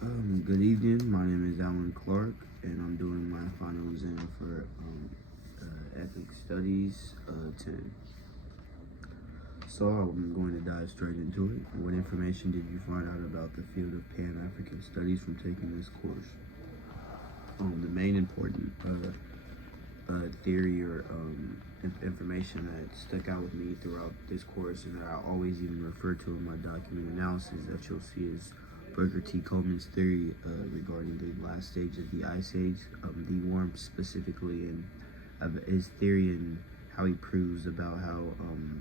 Good evening. My name is Alan Clark, and I'm doing my final exam for Ethnic Studies 10. So I'm going to dive straight into it. What information did you find out about the field of Pan-African Studies from taking this course? The main important theory or information that stuck out with me throughout this course, and that I always even refer to in my document analysis that you'll see, is Booker T. Coleman's theory regarding the last stage of the Ice Age, the warmth specifically, and his theory and how he proves about how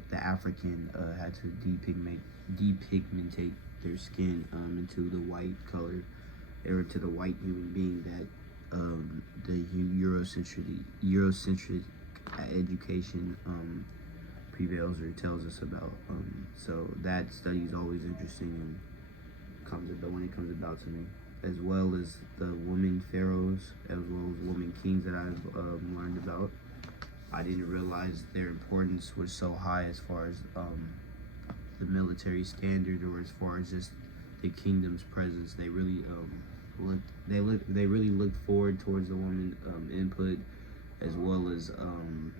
the African had to depigmentate their skin into the white color, or to the white human being that the Eurocentric education prevails or tells us about. So that study is always interesting and comes about when it comes about to me, as well as the women pharaohs, as well as women kings that I've learned about. I didn't realize their importance was so high as far as the military standard, or as far as just the kingdom's presence. They really looked forward towards the woman input, as well as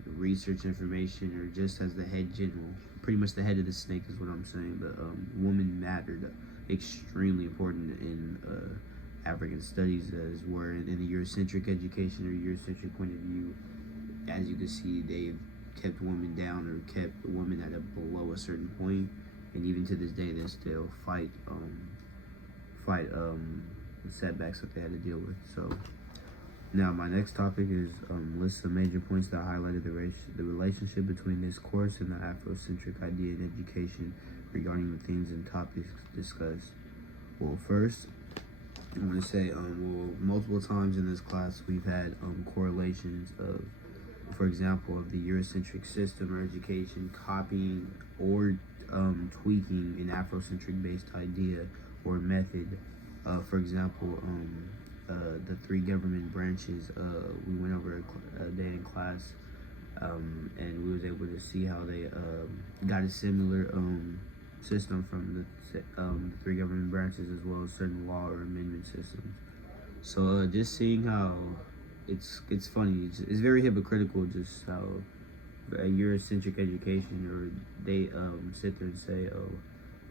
research information, or just as the head general, pretty much the head of the snake is what I'm saying. But women mattered, extremely important in African studies, as were in the Eurocentric education or Eurocentric point of view. As you can see, they've kept women down, or kept women at below a certain point, and even to this day they still fight the setbacks that they had to deal with. So now my next topic is list some major points that highlighted the relationship between this course and the Afrocentric idea in education regarding the themes and topics discussed. Well, first, I want to say, multiple times in this class we've had correlations of, for example, of the Eurocentric system or education copying or tweaking an Afrocentric based idea or method. For example, the three government branches, we went over a day in class, and we was able to see how they got a similar system from the three government branches, as well as certain law or amendment systems. So just seeing how it's funny, it's very hypocritical just how a Eurocentric education, or they sit there and say, oh,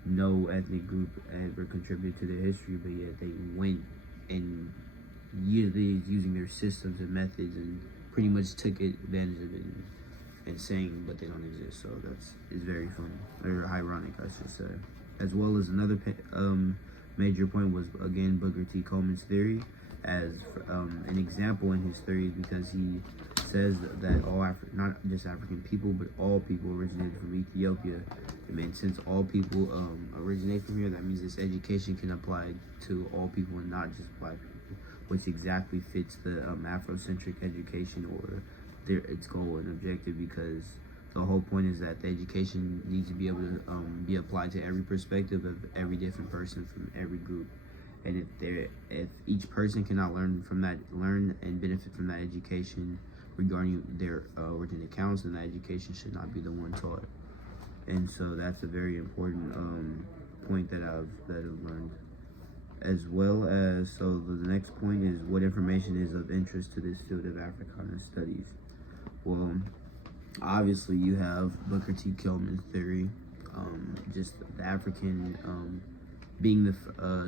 no ethnic group ever contributed to their history, but yet they went and using their systems and methods and pretty much took advantage of it, and saying but they don't exist. So it's very funny, or ironic I should say. As well as another major point was, again, Booker T. Coleman's theory as an example in his theory, because he says that all not just African people, but all people originated from Ethiopia. And since all people originate from here, that means this education can apply to all people and not just black people, which exactly fits the Afrocentric education, or its goal and objective, because the whole point is that the education needs to be able to be applied to every perspective of every different person from every group. And if each person cannot learn and benefit from that education regarding their origin accounts, then that education should not be the one taught. And so that's a very important point that I've learned. As well as, so the next point is, what information is of interest to this field of Africana studies? Well, obviously you have Booker T. Coleman's theory, just the African being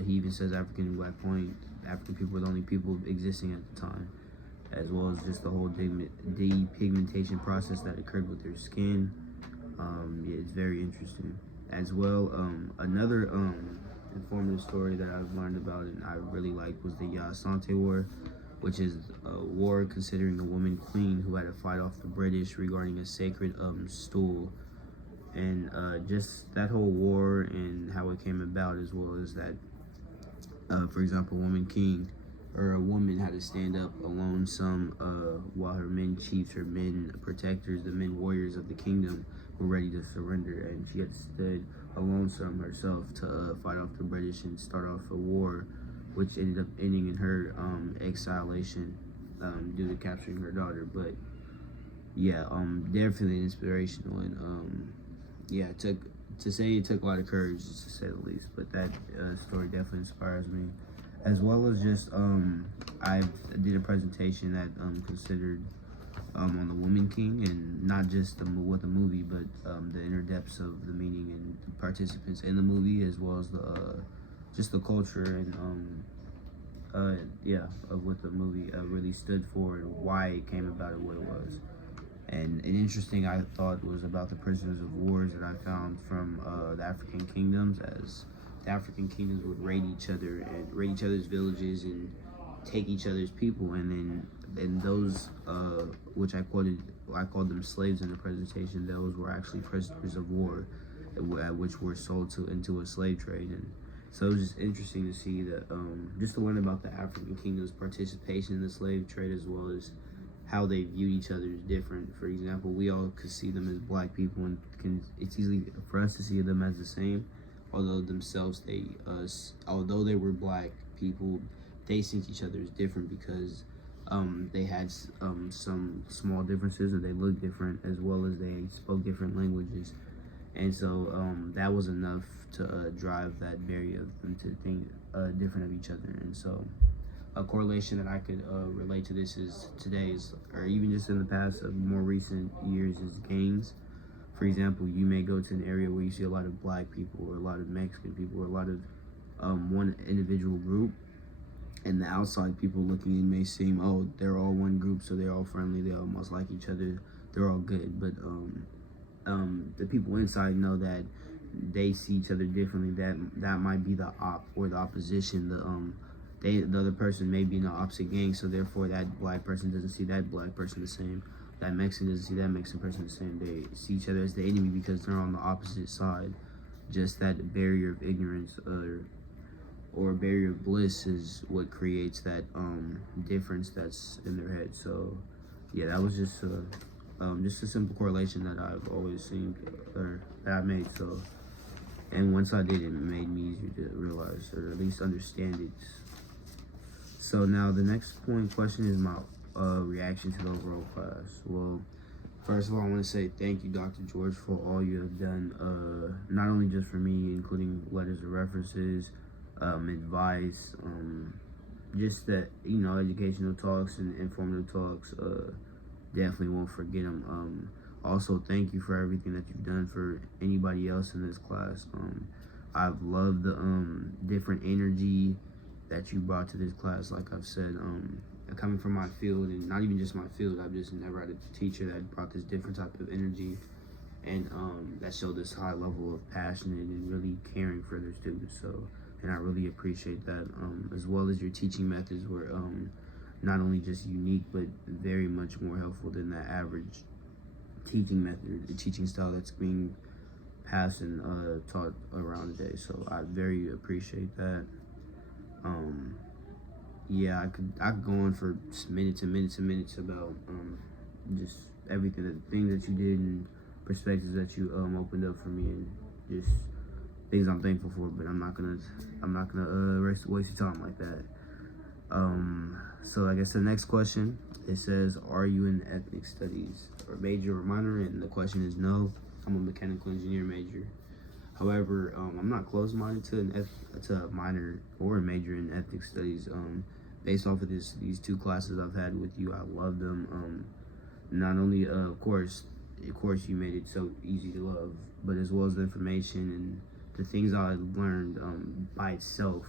he even says African and Black Point, African people were the only people existing at the time, as well as just the whole depigmentation process that occurred with their skin. Yeah, it's very interesting. As well, another informative story that I've learned about and I really liked was the Asante War, which is a war considering a woman queen who had to fight off the British regarding a sacred stool. And just that whole war and how it came about, as well as that, for example, woman king, or a woman had to stand up alone while her men chiefs, her men protectors, the men warriors of the kingdom were ready to surrender, and she had stood alone herself to fight off the British and start off a war, which ended up ending in her exilation due to capturing her daughter. But yeah, definitely inspirational, and yeah, it took a lot of courage, to say the least. But that story definitely inspires me. as well as just I did a presentation that considered on the Woman King, and not just what the movie, but the inner depths of the meaning and the participants in the movie, as well as the just the culture and of what the movie really stood for and why it came about and what it was. And an interesting I thought was about the prisoners of wars that I found from the African kingdoms, as the African kingdoms would raid each other and raid each other's villages and take each other's people, and those which I called them slaves in the presentation. Those were actually prisoners of war, which were sold into a slave trade. And so it was just interesting to see that just to learn about the African kingdom's participation in the slave trade, as well as how they viewed each other as different. For example, we all could see them as black people, and it's easy for us to see them as the same, although although they were black people, they seen each other as different because they had some small differences, and they looked different, as well as they spoke different languages. And so that was enough to drive that barrier of them to think different of each other. And so a correlation that I could relate to this is today's, or even just in the past of more recent years, is gangs. For example, you may go to an area where you see a lot of black people or a lot of Mexican people or a lot of one individual group, and the outside people looking in may seem, oh, they're all one group, so they're all friendly, they all must like each other, they're all good. But the people inside know that they see each other differently. That might be the opposition. The other person may be in the opposite gang, so therefore that black person doesn't see that black person the same. That Mexican doesn't see that Mexican person the same. They see each other as the enemy because they're on the opposite side. Just that barrier of ignorance or barrier of bliss is what creates that difference that's in their head. So yeah, that was just a simple correlation that I've always seen, or that I made. So, and once I did it, it made me easier to realize, or at least understand it. So now the next question is my reaction to the overall class. Well, first of all, I want to say thank you, Dr. George, for all you have done, not only just for me, including letters of references, advice, just that, educational talks and informative talks. Definitely won't forget them. Also, thank you for everything that you've done for anybody else in this class. I've loved the different energy that you brought to this class. Like I've said, coming from my field, and not even just my field, I've just never had a teacher that brought this different type of energy, and that showed this high level of passion and really caring for their students. So, and I really appreciate that, as well as your teaching methods were not only just unique, but very much more helpful than the average teaching method, the teaching style that's being passed and taught around today. So I very appreciate that. Yeah, I could go on for minutes and minutes and minutes about just everything, the things that you did and perspectives that you opened up for me, and just things I'm thankful for. But I'm not gonna waste your time like that. So I guess the next question, it says, are you in ethnic studies or major or minor? And the question is no. I'm a mechanical engineer major. However, I'm not close-minded to a minor or a major in ethnic studies. Based off of these two classes I've had with you, I love them. Not only, of course, you made it so easy to love, but as well as the information and the things I learned by itself.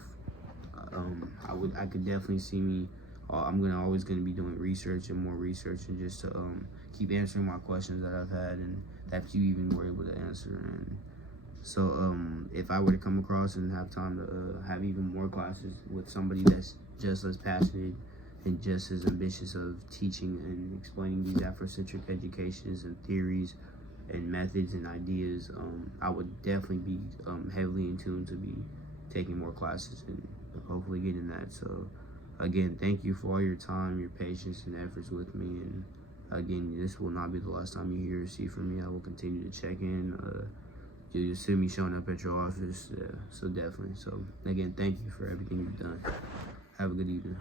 I could definitely see me. I'm always gonna be doing research and more research, and just to keep answering my questions that I've had and that you even were able to answer. And so if I were to come across and have time to have even more classes with somebody that's just as passionate and just as ambitious of teaching and explaining these Afrocentric educations and theories and methods and ideas, I would definitely be heavily in tune to be taking more classes and hopefully getting that. So again, thank you for all your time, your patience, and efforts with me. And again, this will not be the last time you hear or see from me. I will continue to check in. You just see me showing up at your office. So definitely. So again, thank you for everything you've done. Have a good evening.